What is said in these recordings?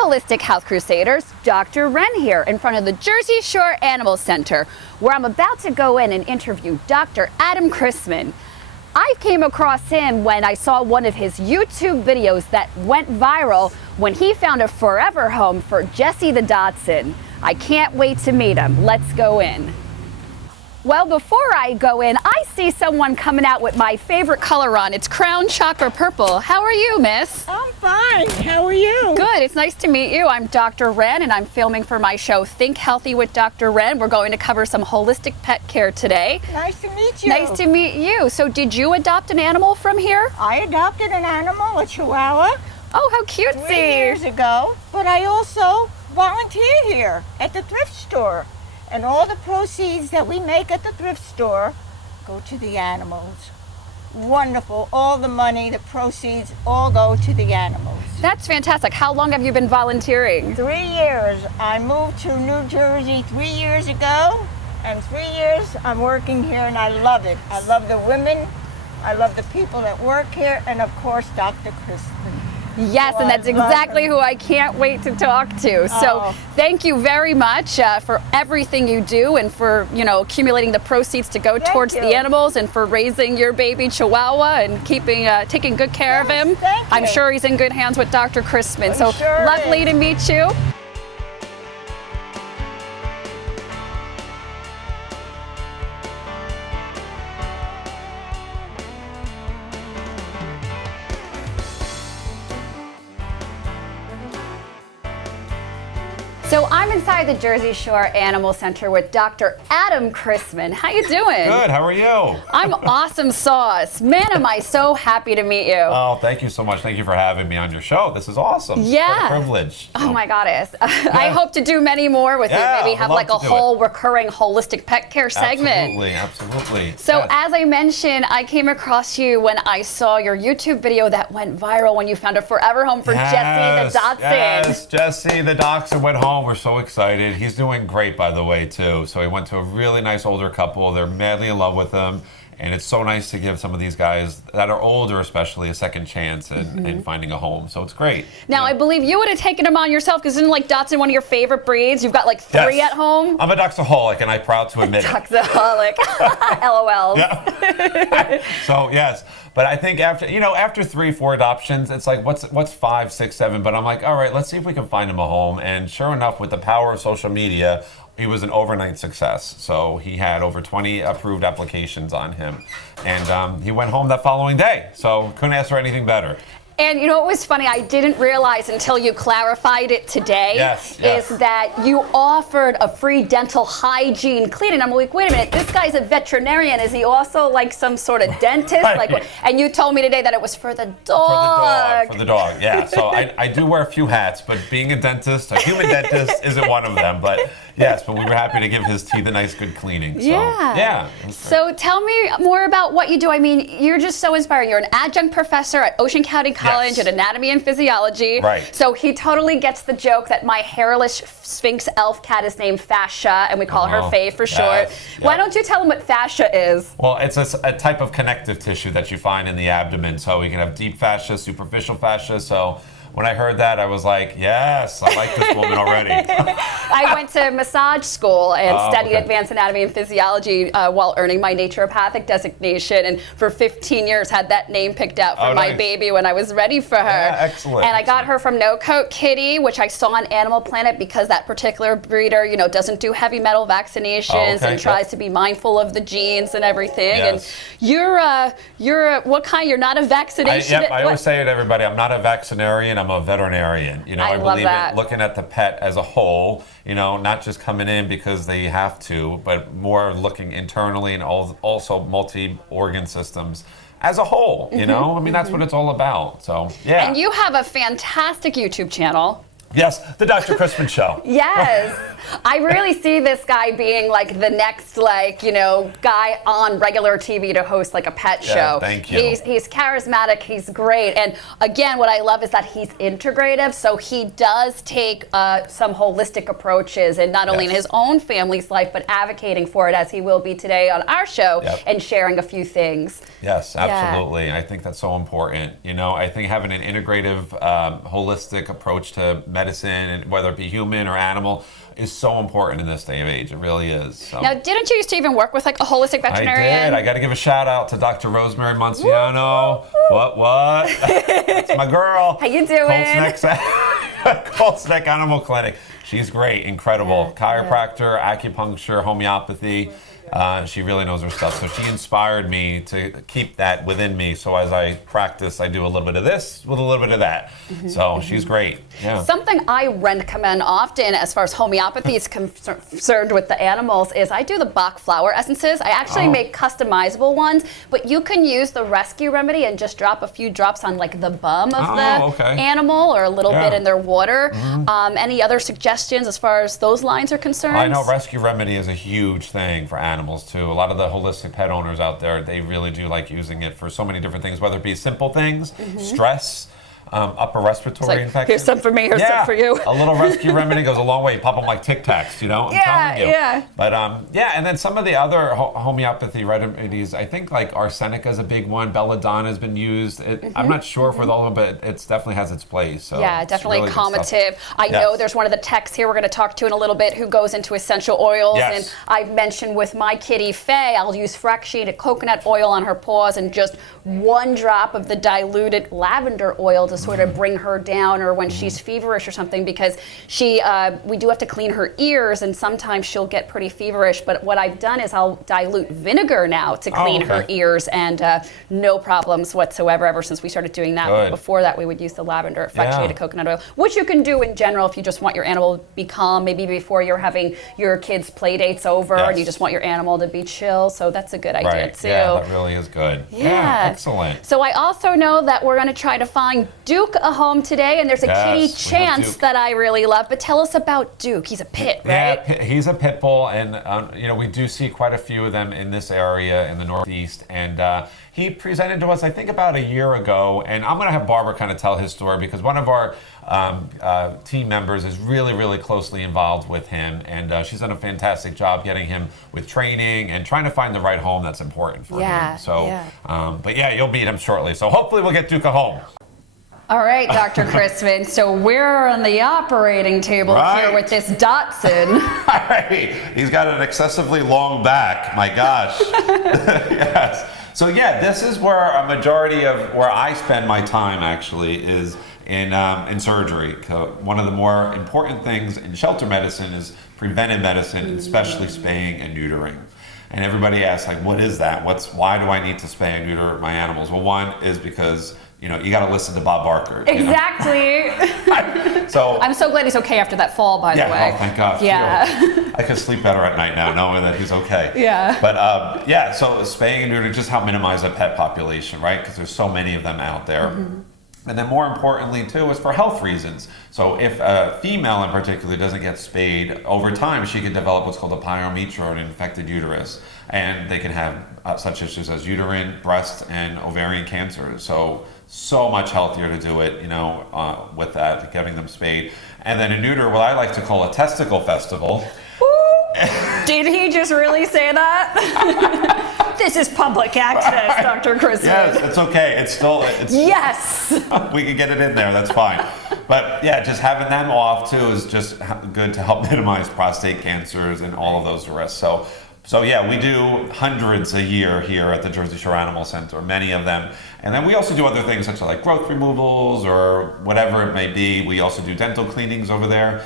Holistic Health Crusaders, Dr. Ren here in front of the Jersey Shore Animal Center, where I'm about to go in and interview Dr. Adam Christman. I came across him when I saw one of his YouTube videos that went viral when he found a forever home for Jessie the Dachshund. I can't wait to meet him. Let's go in. Well, before I go in, I see someone coming out with my favorite color on. It's Crown Chakra Purple. How are you, miss? I'm fine. How are you? Good. It's nice to meet you. I'm Dr. Ren, and I'm filming for my show, Think Healthy with Dr. Ren. We're going to cover some holistic pet care today. Nice to meet you. Nice to meet you. So did you adopt an animal from here? I adopted an animal, a Chihuahua, Oh, how cutesy. 3 years ago, but I also volunteer here at the thrift store. And all the proceeds that we make at the thrift store go to the animals. Wonderful. All the money, the proceeds, all go to the animals. That's fantastic. How long have you been volunteering? 3 years. I moved to New Jersey 3 years ago, and 3 years I'm working here, and I love it. I love the women. I love the people that work here, and of course, Dr. Christman. Yes, and that's exactly who I can't wait to talk to. So thank you very much for everything you do and for, accumulating the proceeds to go towards the animals and for raising your baby Chihuahua and taking good care of him. I'm sure he's in good hands with Dr. Christman. So lovely to meet you. So I'm inside the Jersey Shore Animal Center with Dr. Adam Christman. How you doing? Good, how are you? I'm awesome sauce. Man, am I so happy to meet you. Oh, thank you so much. Thank you for having me on your show. This is awesome. Yeah. What a privilege. Oh my goddess. I hope to do many more with you. Maybe have like a whole recurring holistic pet care segment. Absolutely. So as I mentioned, I came across you when I saw your YouTube video that went viral when you found a forever home for Jessie the Dachshund. Yes, Jessie the Dachshund went home. We're so excited. He's doing great, by the way, too. So he went to a really nice older couple. They're madly in love with him. And it's so nice to give some of these guys that are older, especially, a second chance in finding a home. So it's great. Now, I believe you would have taken him on yourself, because isn't like Dachshund one of your favorite breeds? You've got like 3 at home. I'm a Dachshund-aholic, and I'm proud to admit it. Dachshund-aholic. LOL. Yeah. So, yes. But I think after 3, 4 adoptions, it's like, what's 5, 6, 7? But I'm like, all right, let's see if we can find him a home. And sure enough, with the power of social media, he was an overnight success. So he had over 20 approved applications on him. And he went home that following day. So couldn't ask for anything better. And you know what was funny? I didn't realize until you clarified it today is that you offered a free dental hygiene cleaning. I'm like, wait a minute, this guy's a veterinarian. Is he also like some sort of dentist? Right. And you told me today that it was for the dog. For the dog, yeah. So I do wear a few hats, but being a dentist, a human dentist, isn't one of them. But yes, but we were happy to give his teeth a nice good cleaning. So, yeah. So tell me more about what you do. I mean, you're just so inspiring. You're an adjunct professor at Ocean County College in Anatomy and Physiology. Right. So he totally gets the joke that my hairless Sphinx elf cat is named Fascia, and we call her Faye for short. Why don't you tell him what fascia is? Well, it's a type of connective tissue that you find in the abdomen. So we can have deep fascia, superficial fascia. So when I heard that, I was like, yes, I like this woman already. I went to massage school and studied advanced anatomy and physiology while earning my naturopathic designation, and for 15 years had that name picked out for my baby when I was ready for her. Yeah, excellent. And I got her from No Coat Kitty, which I saw on Animal Planet because that particular breeder, doesn't do heavy metal vaccinations and tries to be mindful of the genes and everything. Yes. And you're what kind? You're not a vaccination. I always say to everybody, I'm not a vaccinarian. I'm a veterinarian. I believe in looking at the pet as a whole, not just coming in because they have to, but more looking internally and also multi-organ systems as a whole, I mean, that's what it's all about. So, yeah. And you have a fantastic YouTube channel. Yes, the Dr. Christman Show. Yes. I really see this guy being like the next, guy on regular TV to host like a pet show. Thank you. He's charismatic. He's great. And again, what I love is that he's integrative. So he does take some holistic approaches, and not only in his own family's life, but advocating for it, as he will be today on our show, and sharing a few things. Yes, absolutely. I think that's so important. I think having an integrative, holistic approach to medicine, and whether it be human or animal, is so important in this day of age. It really is. So. Now, didn't you used to even work with like a holistic veterinarian? I did. I got to give a shout out to Dr. Rosemary Monsiano. What? That's my girl. How you doing? Colts Neck Animal Clinic. She's great, incredible. Chiropractor, acupuncture, homeopathy. She really knows her stuff. So she inspired me to keep that within me. So as I practice, I do a little bit of this with a little bit of that. So she's great. Yeah. Something I recommend often as far as homeopathy is concerned with the animals is I do the Bach flower essences. I actually make customizable ones, but you can use the rescue remedy and just drop a few drops on like the bum of the animal or a little bit in their water. Any other suggestions as far as those lines are concerned? I know rescue remedy is a huge thing for animals too. A lot of the holistic pet owners out there, they really do like using it for so many different things, whether it be simple things, stress, upper respiratory infection. Here's some for me, here's some for you. A little rescue remedy goes a long way. You pop them like Tic Tacs, you know? I'm telling you. Yeah. But and then some of the other homeopathy remedies, I think like arsenica is a big one. Belladonna has been used. I'm not sure for all of them, but it definitely has its place. So yeah, definitely really calmative. I know there's one of the techs here we're going to talk to in a little bit who goes into essential oils. Yes. And I've mentioned with my kitty Faye, I'll use fractionated coconut oil on her paws and just 1 drop of the diluted lavender oil to sort of bring her down, or when she's feverish or something, because we do have to clean her ears and sometimes she'll get pretty feverish. But what I've done is I'll dilute vinegar now to clean her ears, and no problems whatsoever ever since we started doing that. But before that, we would use the lavender fractionated coconut oil, which you can do in general if you just want your animal to be calm, maybe before you're having your kids' play dates over and you just want your animal to be chill. So that's a good idea too. Yeah, that really is good. Yeah, excellent. So I also know that we're going to try to find Duke a home today, and there's a kitty Chance that I really love. But tell us about Duke. He's a pit, right? Yeah, he's a pit bull, and we do see quite a few of them in this area in the Northeast. And he presented to us, I think, about a year ago. And I'm going to have Barbara kind of tell his story because one of our team members is really, really closely involved with him, and she's done a fantastic job getting him with training and trying to find the right home that's important for him. So, but yeah, you'll meet him shortly. So hopefully we'll get Duke a home. All right, Dr. Christman. So we're on the operating table here with this Dachshund. Right. He's got an excessively long back. My gosh. Yes. So yeah, this is where a majority of where I spend my time actually is in surgery. One of the more important things in shelter medicine is preventive medicine, especially spaying and neutering. And everybody asks, like, what is that? Why do I need to spay and neuter my animals? Well, one is because you got to listen to Bob Barker. Exactly. So I'm so glad he's okay after that fall, by the way. Oh, thank God. Yeah. I could sleep better at night now knowing that he's okay. Yeah. But so spaying and neutering just help minimize the pet population, right? Because there's so many of them out there. And then more importantly, too, is for health reasons. So if a female in particular doesn't get spayed, over time she can develop what's called a pyometra, an infected uterus. And they can have such issues as uterine, breast, and ovarian cancer. So much healthier to do it, with that, getting them spayed. And then a neuter, what I like to call a testicle festival. Did he just really say that? This is public access, Dr. Christman. Yes, it's okay. Yes. We can get it in there. That's fine. But yeah, just having them off too is just good to help minimize prostate cancers and all of those risks. So yeah, we do hundreds a year here at the Jersey Shore Animal Center, many of them. And then we also do other things such as like growth removals or whatever it may be. We also do dental cleanings over there.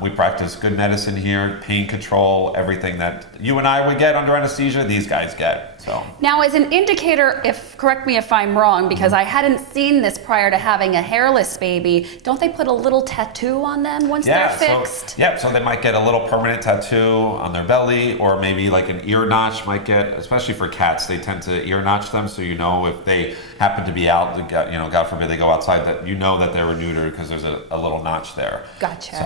We practice good medicine here, pain control, everything that you and I would get under anesthesia, these guys get. So. Now, as an indicator, correct me if I'm wrong, because I hadn't seen this prior to having a hairless baby, don't they put a little tattoo on them once they're fixed? So they might get a little permanent tattoo on their belly, or maybe like an ear notch might get, especially for cats, they tend to ear notch them, so if they happen to be out, God forbid they go outside, that that they were neutered because there's a little notch there. Gotcha.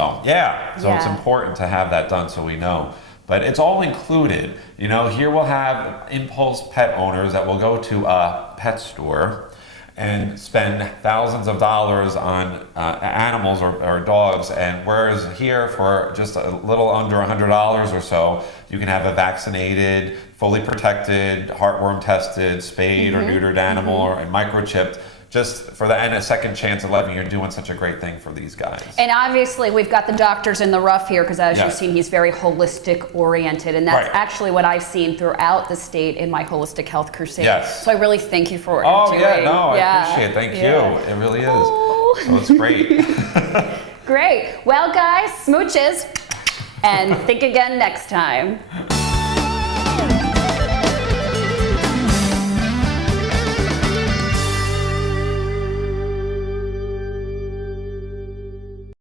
So it's important to have that done so we know. But it's all included. Here we'll have impulse pet owners that will go to a pet store and spend thousands of dollars on animals or dogs, and whereas here for just a little under $100 or so, you can have a vaccinated, fully protected, heartworm tested, spayed or neutered animal or microchipped just for the and a second chance at living. You're doing such a great thing for these guys. And obviously, we've got the doctors in the rough here because, as Yes. you've seen, he's very holistic oriented, and that's Right. actually what I've seen throughout the state in my holistic health crusade. Yes. So I really thank you for Oh doing. yeah, no, I appreciate it. Thank you. It really is. Oh. So it's great. Great. Well, guys, smooches, and think again next time.